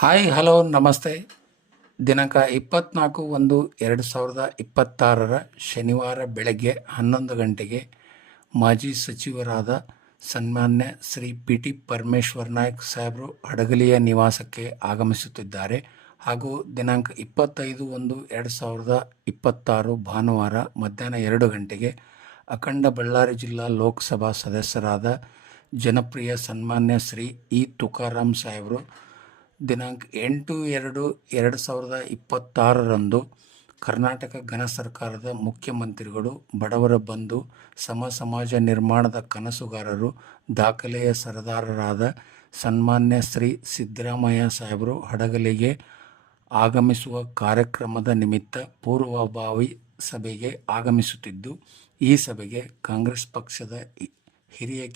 Hi hello ನಮಸ್ತೆ. ದಿನಾಂಕ 24/1/2026 ಶನಿವಾರ ಬೆಳಗ್ಗೆ 11 ಗಂಟೆಗೆ ಮಾಜಿ ಸಚಿವರಾದ ಸನ್ಮಾನ್ಯ ಶ್ರೀ ಪಿ ಟಿ ಪರಮೇಶ್ವರ್ ನಾಯ್ಕ್ ಸಾಹೇಬರು ಹಡಗಲಿಯ ನಿವಾಸಕ್ಕೆ ಆಗಮಿಸುತ್ತಿದ್ದಾರೆ. ಹಾಗೂ ದಿನಾಂಕ 25/1/2026 ಭಾನುವಾರ ಮಧ್ಯಾಹ್ನ 2 ಗಂಟೆಗೆ ಅಖಂಡ ಬಳ್ಳಾರಿ ಜಿಲ್ಲಾ ಲೋಕಸಭಾ ಸದಸ್ಯರಾದ ಜನಪ್ರಿಯ ಸನ್ಮಾನ್ಯ ಶ್ರೀ ಇ ತುಕಾರಾಮ್ ಸಾಹೇಬರು ದಿನಾಂಕ 8/2/2026 ಕರ್ನಾಟಕ ಘನ ಸರ್ಕಾರದ ಮುಖ್ಯಮಂತ್ರಿಗಳು, ಬಡವರ ಬಂಧು, ಸಮಾಜ ನಿರ್ಮಾಣದ ಕನಸುಗಾರರು, ದಾಖಲೆಯ ಸರದಾರರಾದ ಸನ್ಮಾನ್ಯ ಶ್ರೀ ಸಿದ್ದರಾಮಯ್ಯ ಸಾಹೇಬರು ಹಡಗಲಿಗೆ ಆಗಮಿಸುವ ಕಾರ್ಯಕ್ರಮದ ನಿಮಿತ್ತ ಪೂರ್ವಭಾವಿ ಸಭೆಗೆ ಆಗಮಿಸುತ್ತಿದ್ದು, ಈ ಸಭೆಗೆ ಕಾಂಗ್ರೆಸ್ ಪಕ್ಷದ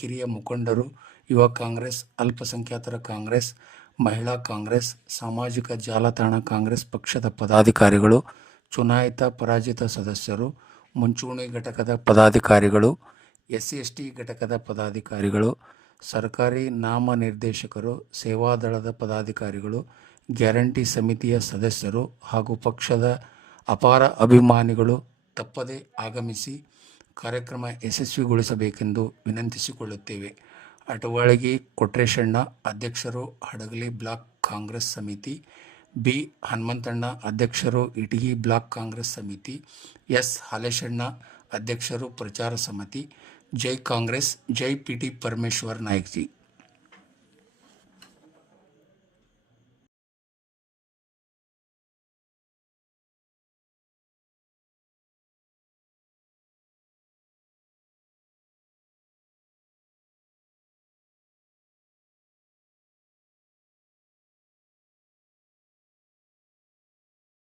ಹಿರಿಯ ಮುಖಂಡರು, ಯುವ ಕಾಂಗ್ರೆಸ್, ಅಲ್ಪಸಂಖ್ಯಾತರ ಕಾಂಗ್ರೆಸ್, ಮಹಿಳಾ ಕಾಂಗ್ರೆಸ್, ಸಾಮಾಜಿಕ ಜಾಲತಾಣ ಕಾಂಗ್ರೆಸ್ ಪಕ್ಷದ ಪದಾಧಿಕಾರಿಗಳು, ಚುನಾಯಿತ ಪರಾಜಿತ ಸದಸ್ಯರು, ಮುಂಚೂಣಿ ಘಟಕದ ಪದಾಧಿಕಾರಿಗಳು, SC/ST ಘಟಕದ ಪದಾಧಿಕಾರಿಗಳು, ಸರ್ಕಾರಿ ನಾಮನಿರ್ದೇಶಕರು, ಸೇವಾದಳದ ಪದಾಧಿಕಾರಿಗಳು, ಗ್ಯಾರಂಟಿ ಸಮಿತಿಯ ಸದಸ್ಯರು ಹಾಗೂ ಪಕ್ಷದ ಅಪಾರ ಅಭಿಮಾನಿಗಳು ತಪ್ಪದೇ ಆಗಮಿಸಿ ಕಾರ್ಯಕ್ರಮ ಯಶಸ್ವಿಗೊಳಿಸಬೇಕೆಂದು ವಿನಂತಿಸಿಕೊಳ್ಳುತ್ತೇವೆ. ಅಟವಳಗಿ ಕೊಟ್ರೇಶಣ್ಣ, ಅಧ್ಯಕ್ಷರು, ಹಡಗಲಿ ಬ್ಲಾಕ್ ಕಾಂಗ್ರೆಸ್ ಸಮಿತಿ. ಬಿ. ಹನುಮಂತಣ್ಣ, ಅಧ್ಯಕ್ಷರು, ಇಟಗಿ ಬ್ಲಾಕ್ ಕಾಂಗ್ರೆಸ್ ಸಮಿತಿ. ಎಸ್. ಹಾಲೇಶಣ್ಣ, ಅಧ್ಯಕ್ಷರು, ಪ್ರಚಾರ ಸಮಿತಿ. ಜೈ ಕಾಂಗ್ರೆಸ್, ಜೈ P T Parameshwar Naik G.